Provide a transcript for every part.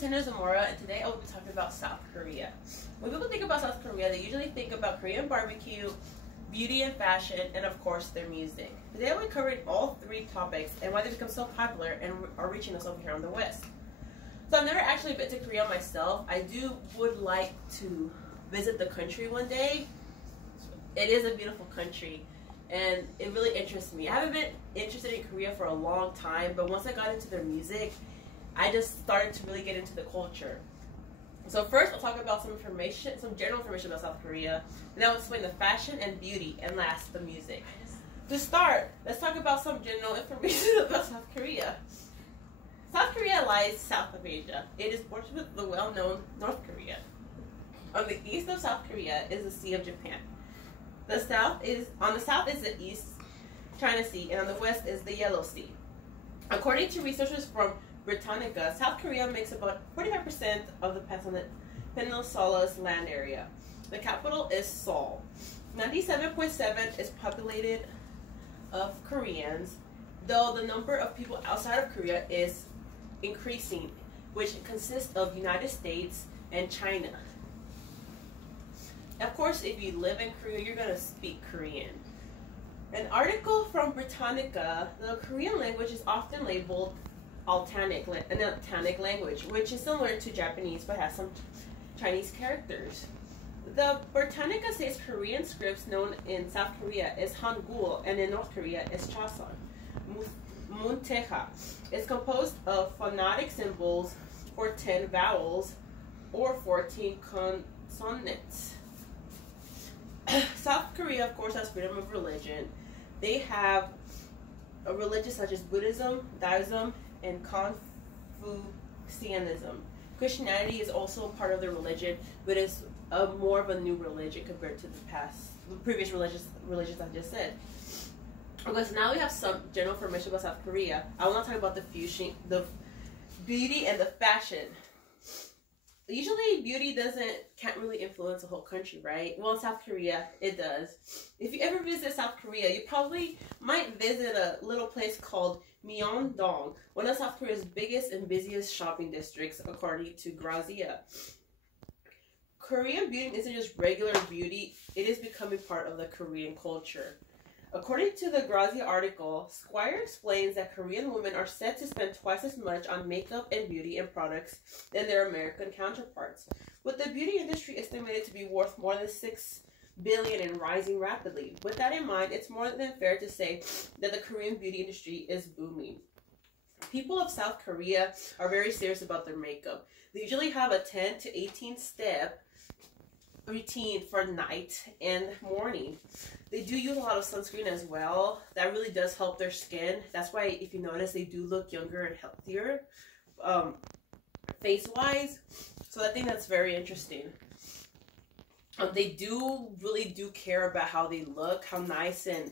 Kassandra Zamora, and today I will be talking about South Korea. When people think about South Korea, they usually think about Korean barbecue, beauty and fashion, and of course their music. Today we covered all three topics and why they become so popular and are reaching us over here on the West. So I've never actually been to Korea myself. I would like to visit the country one day. It is a beautiful country and it really interests me. I haven't been interested in Korea for a long time, but once I got into their music, I just started to really get into the culture. So first, I'll talk about some general information about South Korea, and then I'll explain the fashion and beauty, and last, the music. To start, let's talk about some general information about South Korea. South Korea lies south of Asia. It is bordered with the well-known North Korea. On the east of South Korea is the Sea of Japan. On the south is the East China Sea, and on the west is the Yellow Sea. According to researchers from Britannica, South Korea makes about 45% of the peninsula's land area. The capital is Seoul. 97.7% is populated of Koreans, though the number of people outside of Korea is increasing, which consists of United States and China. Of course, if you live in Korea, you're going to speak Korean. An article from Britannica, the Korean language is often labeled an Altanic language, which is similar to Japanese but has some Chinese characters. The Britannica says Korean scripts known in South Korea is Hangul and in North Korea is Chosun. Munteha is composed of phonetic symbols for 10 vowels or 14 consonants. South Korea, of course, has freedom of religion. They have a religion such as Buddhism, Taoism, and Confucianism. Christianity is also a part of their religion, but it's more of a new religion compared to the previous religions I just said. Okay, so now we have some general information about South Korea. I want to talk about the beauty and the fashion. Usually beauty can't really influence the whole country, right? Well, in South Korea, it does. If you ever visit South Korea, you probably might visit a little place called Myeongdong, one of South Korea's biggest and busiest shopping districts, according to Grazia. Korean beauty isn't just regular beauty, it is becoming part of the Korean culture. According to the Grazia article, Squire explains that Korean women are said to spend twice as much on makeup and beauty and products than their American counterparts, with the beauty industry estimated to be worth more than $6 billion and rising rapidly. With that in mind, it's more than fair to say that the Korean beauty industry is booming. People of South Korea are very serious about their makeup. They usually have a 10 to 18 step routine for night and morning. They do use a lot of sunscreen as well. That really does help their skin. That's why, if you notice, they do look younger and healthier face-wise. So I think that's very interesting. They really do care about how they look, how nice and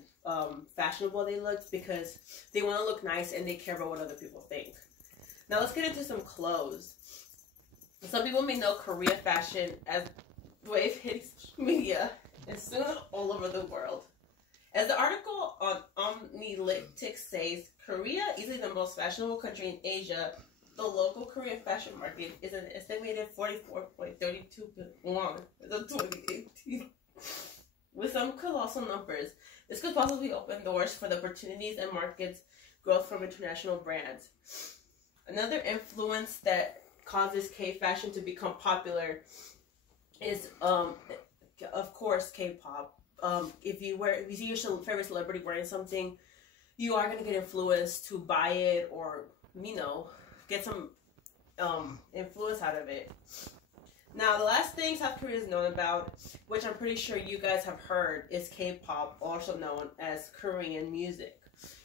fashionable they look, because they want to look nice and they care about what other people think. Now let's get into some clothes. Some people may know Korea fashion as wave hitting social media and soon all over the world. As the article on Omnilytics says, Korea is easily the most fashionable country in Asia. The local Korean fashion market is an estimated $44.32 billion in 2018. With some colossal numbers, this could possibly open doors for the opportunities and markets growth from international brands. Another influence that causes K-fashion to become popular is, of course, K-pop. If you see your favorite celebrity wearing something, you are going to get influenced to buy it or, get some influence out of it. Now, the last thing South Korea is known about, which I'm pretty sure you guys have heard, is K-pop, also known as Korean music.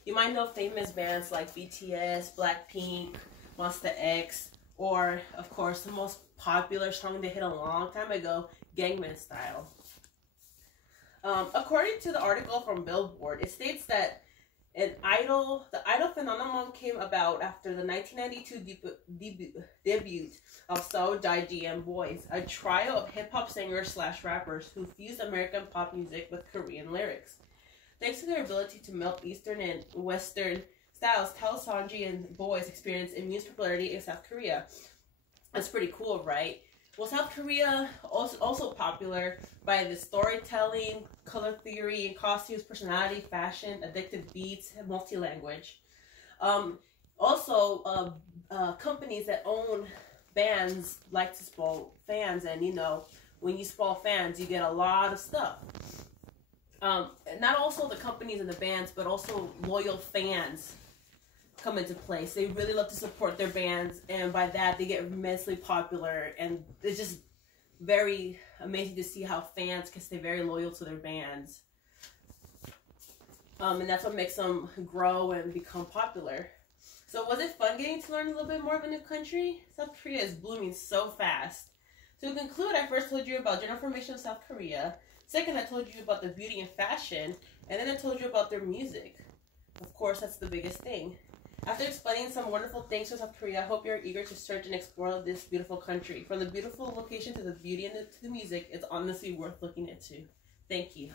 You might know famous bands like BTS, Blackpink, Monsta X, or, of course, the most popular song they hit a long time ago, Gangnam Style. According to the article from Billboard, it states that the idol phenomenon came about after the 1992 debut of So Daiji and Boys, a trio of hip-hop singers/rappers who fused American pop music with Korean lyrics. Thanks to their ability to melt Eastern and Western styles, Kassandra and Boys experienced immense popularity in South Korea. That's pretty cool, right? Well, South Korea also popular by the storytelling, color theory, and costumes, personality, fashion, addictive beats, and multi-language. Also, companies that own bands like to spoil fans, and you know, when you spoil fans, you get a lot of stuff. Not also the companies and the bands, but also loyal fans come into place. They really love to support their bands, and by that they get immensely popular, and it's just very amazing to see how fans can stay very loyal to their bands. And that's what makes them grow and become popular. So was it fun getting to learn a little bit more of a new country? South Korea is blooming so fast. To conclude, I first told you about general information of South Korea. Second, I told you about the beauty and fashion, and then I told you about their music. Of course, that's the biggest thing. After explaining some wonderful things for South Korea, I hope you're eager to search and explore this beautiful country. From the beautiful location to the beauty and to the music, it's honestly worth looking into. Thank you.